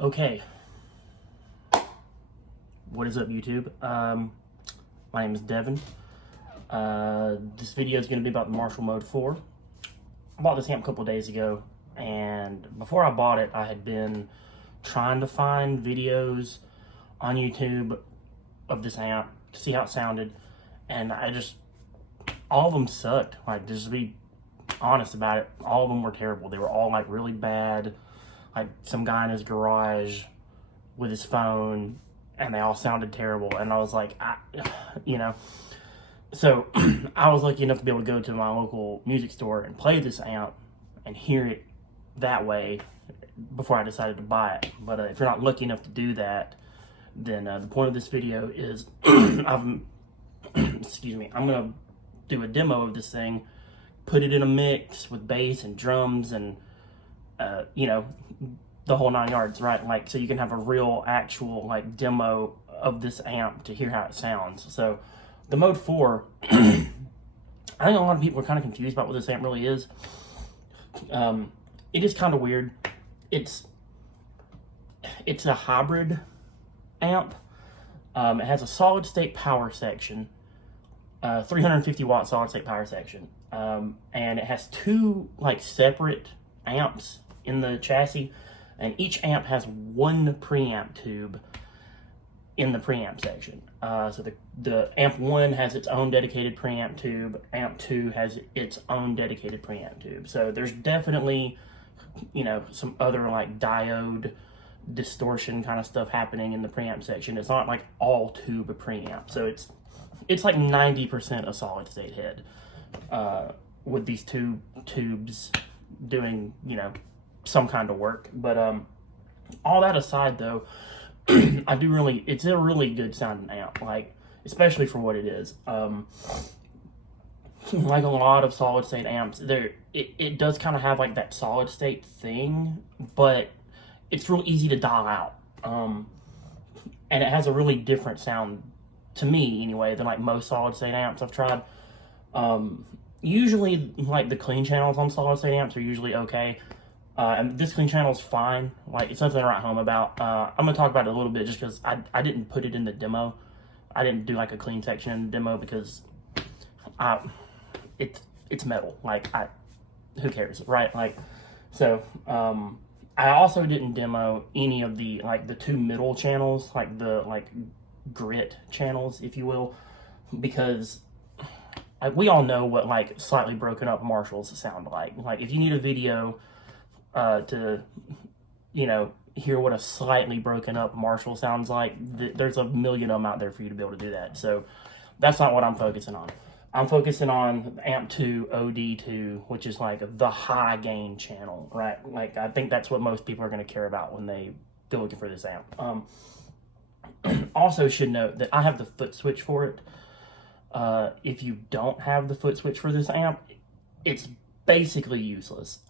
Okay, what is up, YouTube? My name is Devin. This video is going to be about the Marshall Mode 4. I bought this amp a couple days ago, and before I bought it, I had been trying to find videos on YouTube of this amp to see how it sounded, and all of them sucked. Like, just to be honest about it, all of them were terrible. They were all like really bad. Like some guy in his garage with his phone, and they all sounded terrible. And I was like, so I was lucky enough to be able to go to my local music store and play this amp and hear it that way before I decided to buy it. But if you're not lucky enough to do that, then the point of this video is excuse me, I'm gonna do a demo of this thing, put it in a mix with bass and drums and the whole 9 yards, right? Like, so you can have a real actual like demo of this amp to hear how it sounds. So the Mode 4, I think a lot of people are kind of confused about what this amp really is. It is kind of weird. It's a hybrid amp. It has a solid state power section, 350 watt solid state power section, and it has two like separate amps in the chassis, and each amp has one preamp tube in the preamp section. So the amp 1 has its own dedicated preamp tube, amp 2 has its own dedicated preamp tube. So there's definitely, some other like diode distortion kind of stuff happening in the preamp section. It's not like all tube preamp. So it's like 90% a solid state head, with these two tubes doing, some kind of work. But all that aside though, it's a really good sounding amp, like especially for what it is. Like a lot of solid state amps, it does kind of have like that solid state thing, but it's real easy to dial out. And it has a really different sound to me anyway than like most solid state amps I've tried. Usually like the clean channels on solid state amps are usually okay. And this clean channel is fine. Like, it's nothing to write home about. I'm gonna talk about it a little bit just because I didn't put it in the demo. I didn't do like a clean section in the demo because it's metal. Like, who cares, right? Like, so I also didn't demo any of the like the two middle channels, like the grit channels, if you will, because we all know what like slightly broken up Marshalls sound like. Like, if you need a video to hear what a slightly broken up Marshall sounds like, there's a million of them out there for you to be able to do that. So that's not what I'm focusing on. I'm focusing on amp 2 OD2, which is like the high gain channel, right? Like, I think that's what most people are going to care about when they go looking for this amp. Also should note that I have the foot switch for it. If you don't have the foot switch for this amp, it's basically useless.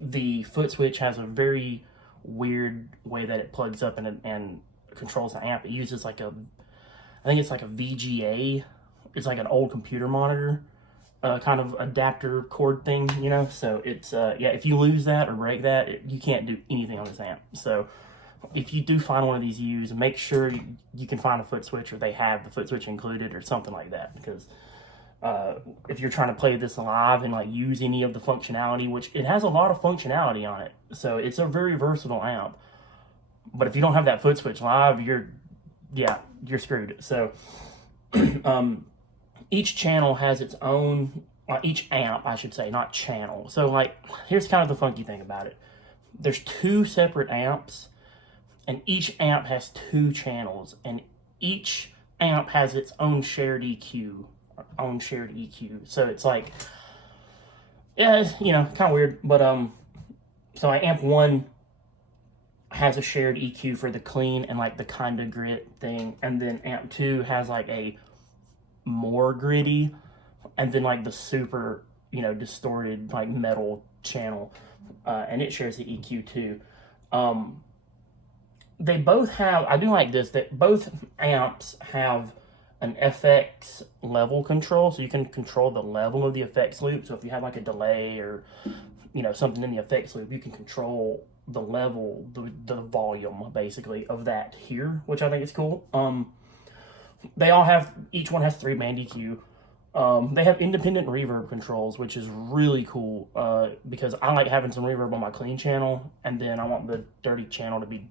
The foot switch has a very weird way that it plugs up and controls the amp. It uses like I think it's like a VGA. It's like an old computer monitor kind of adapter cord thing, So it's, if you lose that or break that, you can't do anything on this amp. So if you do find one of these used, make sure you can find a foot switch, or they have the foot switch included or something like that, because if you're trying to play this live and like use any of the functionality, which it has a lot of functionality on it, so it's a very versatile amp. But if you don't have that foot switch live, you're screwed. So each channel has its own, each amp, I should say, not channel. So like, here's kind of the funky thing about it. There's two separate amps, and each amp has two channels, and each amp has its own shared EQ. So it's like, kind of weird. But so like amp 1 has a shared EQ for the clean and like the kind of grit thing, and then amp 2 has like a more gritty, and then like the super distorted like metal channel, and it shares the EQ too. They both have, I do like this, that both amps have an FX level control, so you can control the level of the effects loop. So if you have like a delay or something in the effects loop, you can control the level, the volume basically of that here, which I think is cool. They all have, each one has 3-band EQ. They have independent reverb controls, which is really cool because I like having some reverb on my clean channel, and then I want the dirty channel to be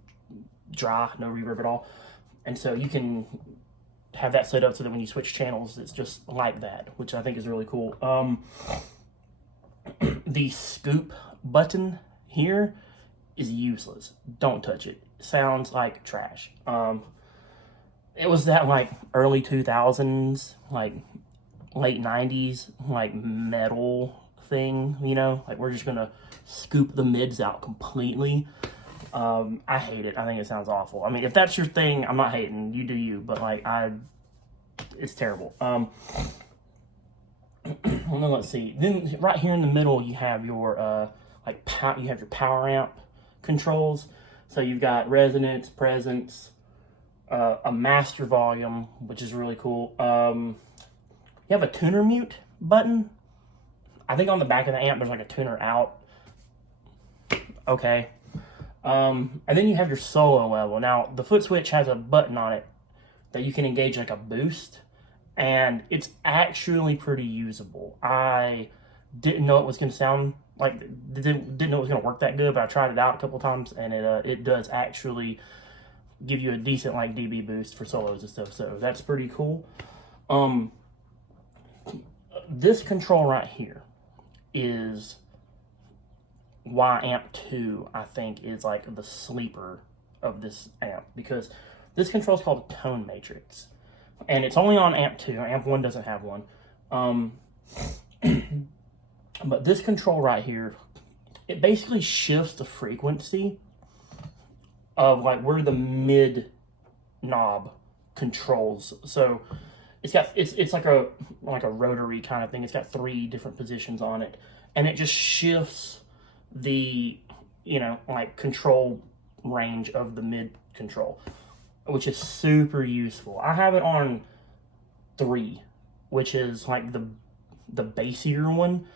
dry, no reverb at all. And so you can have that set up so that when you switch channels, it's just like that, which I think is really cool. The scoop button here is useless. Don't touch it. Sounds like trash. It was that like early 2000s, like late 90s, like metal thing, you know, like we're just gonna scoop the mids out completely. I hate it. I think it sounds awful. I mean, if that's your thing, I'm not hating. You do you, but like it's terrible. Well, let's see. Then right here in the middle, you have your you have your power amp controls. So you've got resonance, presence, a master volume, which is really cool. You have a tuner mute button. I think on the back of the amp, there's like a tuner out. Okay. And then you have your solo level. Now, the foot switch has a button on it that you can engage like a boost, and it's actually pretty usable. I didn't know it was going to sound like, didn't know it was going to work that good, but I tried it out a couple times, and it does actually give you a decent like dB boost for solos and stuff, so that's pretty cool. This control right here is why amp 2 I think is like the sleeper of this amp, because this control is called a tone matrix, and it's only on amp 2. Amp 1 doesn't have one. But this control right here, it basically shifts the frequency of like where the mid knob controls. So it's like a rotary kind of thing. It's got 3 different positions on it, and it just shifts the, you know, like control range of the mid control, which is super useful. I have it on 3, which is like the bassier one.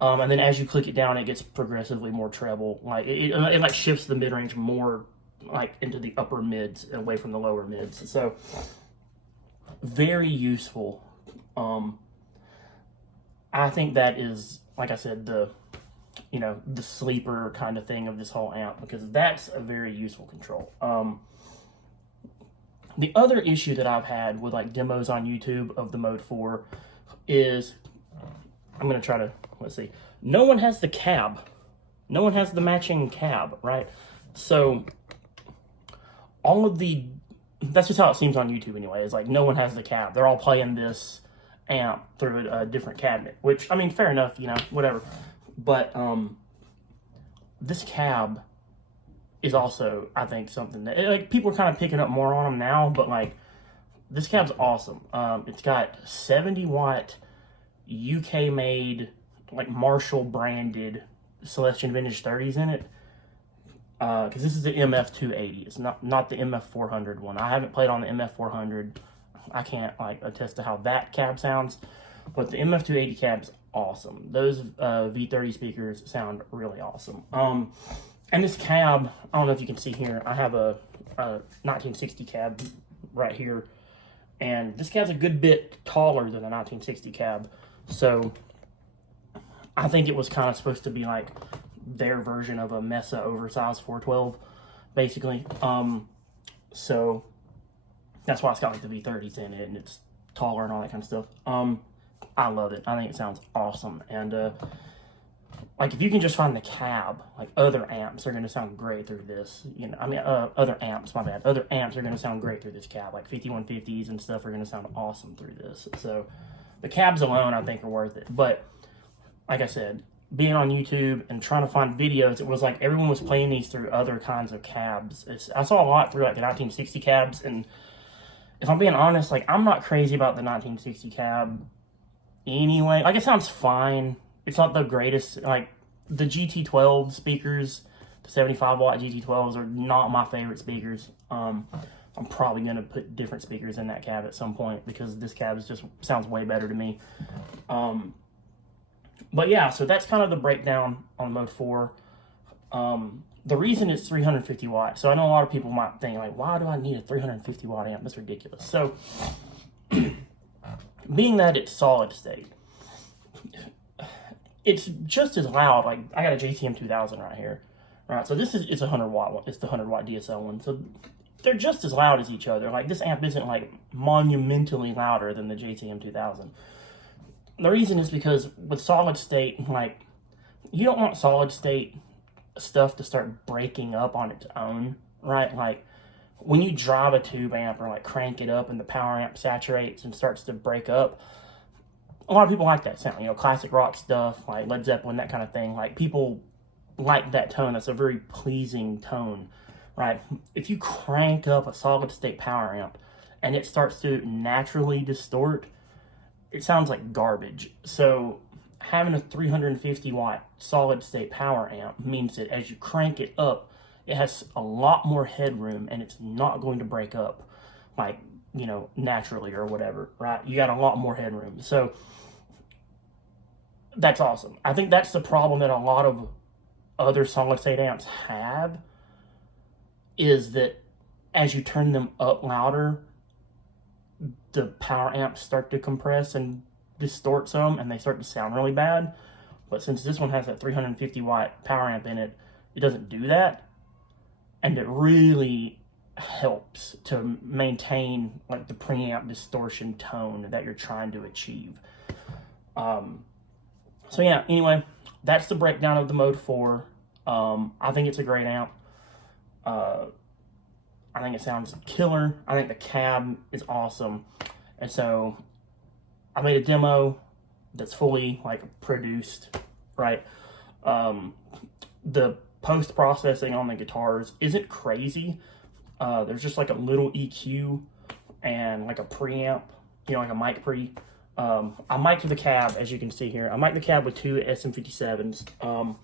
And then as you click it down, it gets progressively more treble. Like it like shifts the mid range more like into the upper mids away from the lower mids. So very useful. I think that is, like I said, the sleeper kind of thing of this whole amp, because that's a very useful control. The other issue that I've had with like demos on YouTube of the Mode 4 is, I'm going to try to, let's see, no one has the cab. No one has the matching cab, right? So that's just how it seems on YouTube anyway. It's like no one has the cab. They're all playing this amp through a different cabinet, which, I mean, fair enough, you know, whatever. But this cab is also, I think, something that like people are kind of picking up more on them now, but like this cab's awesome. It's got 70-watt UK made, like Marshall branded Celestion Vintage 30s in it. Because this is the MF280. It's not the MF400 one. I haven't played on the MF400. I can't like attest to how that cab sounds, but the MF280 cab's awesome. Those V30 speakers sound really awesome. And this cab, I don't know if you can see here, I have a 1960 cab right here, and this cab's a good bit taller than a 1960 cab, so I think it was kind of supposed to be like their version of a Mesa oversized 412, basically. So that's why it's got like the V30s in it, and it's taller and all that kind of stuff. I love it. I think it sounds awesome. And like if you can just find the cab, like other amps are going to sound great through this. You know, I mean, other amps, my bad. Other amps are going to sound great through this cab. Like 5150s and stuff are going to sound awesome through this. So the cabs alone, I think, are worth it. But like I said, being on YouTube and trying to find videos, it was like everyone was playing these through other kinds of cabs. I saw a lot through like the 1960 cabs, and if I'm being honest, like I'm not crazy about the 1960 cab anyway. Like it sounds fine. It's not the greatest. Like the GT12 speakers, the 75-watt GT12s are not my favorite speakers. I'm probably gonna put different speakers in that cab at some point because this cab just sounds way better to me. But yeah, so that's kind of the breakdown on Mode 4. the reason it's 350 watts, so I know a lot of people might think, like, why do I need a 350 watt amp? That's ridiculous. So, being that it's solid state, it's just as loud. Like, I got a JTM 2000 right here. Right, so it's a 100 watt one. It's the 100 watt DSL one. So they're just as loud as each other. Like, this amp isn't like monumentally louder than the JTM 2000. The reason is because with solid state, like, you don't want solid state stuff to start breaking up on its own, right? Like, when you drive a tube amp or like crank it up and the power amp saturates and starts to break up, a lot of people like that sound. You know, classic rock stuff like Led Zeppelin, that kind of thing. Like, people like that tone. That's a very pleasing tone, right? If you crank up a solid state power amp and it starts to naturally distort, it sounds like garbage. So having a 350 watt solid state power amp means that as you crank it up, it has a lot more headroom and it's not going to break up like, you know, naturally or whatever, right? You got a lot more headroom. So that's awesome. I think that's the problem that a lot of other solid state amps have, is that as you turn them up louder, the power amps start to compress and distort some and they start to sound really bad. But since this one has that 350 watt power amp in it, it doesn't do that. And it really helps to maintain like the preamp distortion tone that you're trying to achieve. So yeah, anyway, that's the breakdown of the Mode 4. I think it's a great amp. I think it sounds killer. I think the cab is awesome. And so I made a demo that's fully like produced, right? The post-processing on the guitars isn't crazy. There's just like a little EQ and like a preamp, you know, like a mic pre. I mic'd the cab, as you can see here. I mic'd the cab with two SM57s.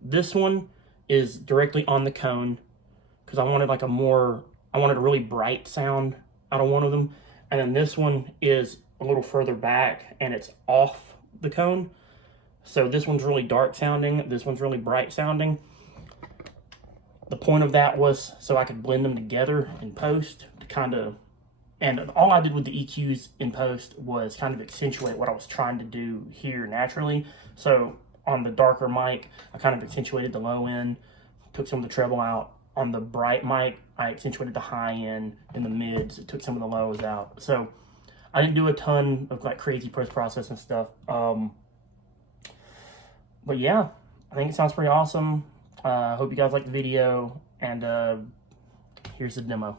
This one is directly on the cone because I wanted like I wanted a really bright sound out of one of them. And then this one is a little further back and it's off the cone. So this one's really dark sounding. This one's really bright sounding. The point of that was so I could blend them together in post to kind of, and all I did with the EQs in post was kind of accentuate what I was trying to do here naturally. So on the darker mic, I kind of accentuated the low end, took some of the treble out. On the bright mic, I accentuated the high end and the mids, took some of the lows out. So I didn't do a ton of like crazy post-processing stuff. But yeah, I think it sounds pretty awesome. I hope you guys like the video, and here's the demo.